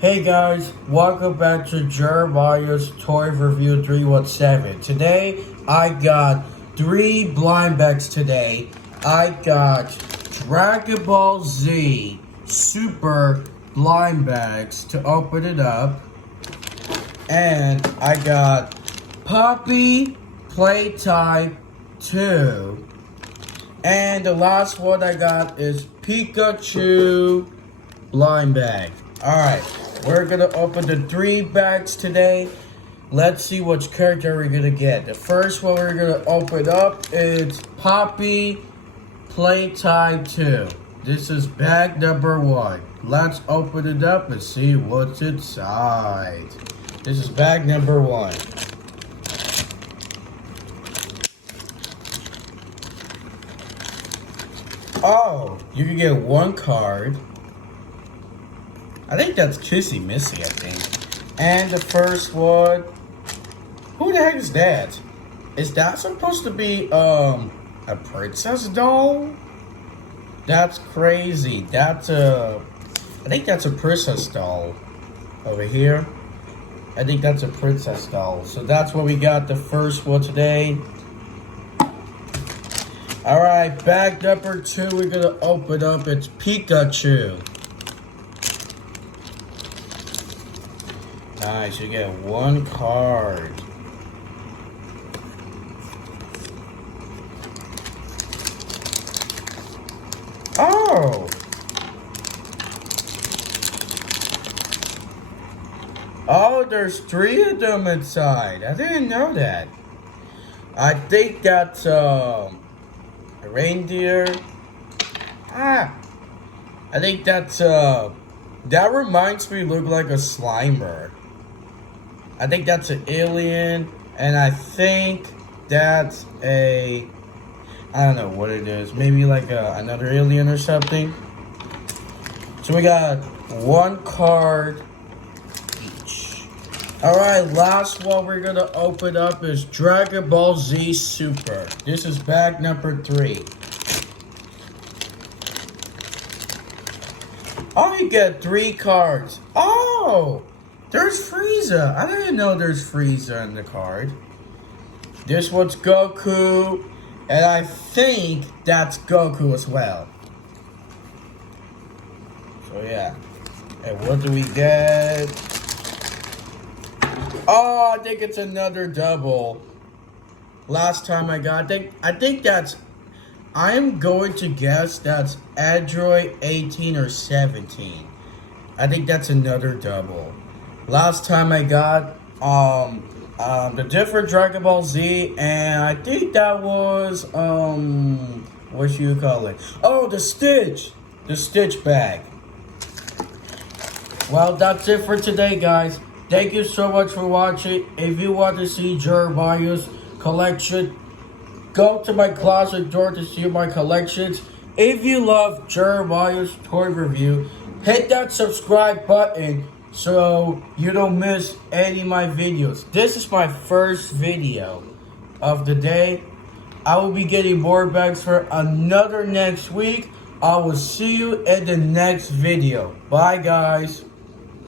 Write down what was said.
Hey guys, welcome back to Jeremiah's Toy Review 317. Today, I got 3 blind bags today. I got Dragon Ball Z Super blind bags to open it up. And I got Poppy Playtime 2. And the last one I got is Pikachu blind bag. Alright, we're gonna open the 3 bags today. Let's see which character we're gonna get. The first one we're gonna open up is Poppy Playtime 2. This is bag number 1. Let's open it up and see what's inside. This is bag number 1. Oh, you can get 1 card. I think that's Kissy Missy, I think. And the first one. Who the heck is that? Is that supposed to be a princess doll? That's crazy. I think that's a princess doll. Over here. I think that's a princess doll. So that's what we got, the first one today. Alright, bag number 2 we're gonna open up. It's Pikachu. Nice, you get 1 card. Oh! Oh, there's 3 of them inside. I didn't know that. I think that's a reindeer. I think that's that reminds me look like a Slimer. I think that's an alien, and I think that's I don't know what it is. Maybe like another alien or something. So we got 1 card each. Alright, last one we're gonna open up is Dragon Ball Z Super. This is bag number 3. Oh, you get 3 cards. Oh! There's Frieza. I didn't know there's Frieza in the card. This one's Goku. And I think that's Goku as well. So yeah. And what do we get? Oh, I think it's another double. Last time I got, I think that's, I'm going to guess that's Android 18 or 17. I think that's another double. Last time I got the different Dragon Ball Z, and I think that was what you call it? Oh, the Stitch bag. Well, that's it for today, guys. Thank you so much for watching. If you want to see Jeremiah's collection, go to my closet door to see my collections. If you love Jeremiah's toy review, hit that subscribe button so you don't miss any of my videos. This is my first video of the day. I will be getting more bags for another next week. I will see you in the next video. Bye, guys.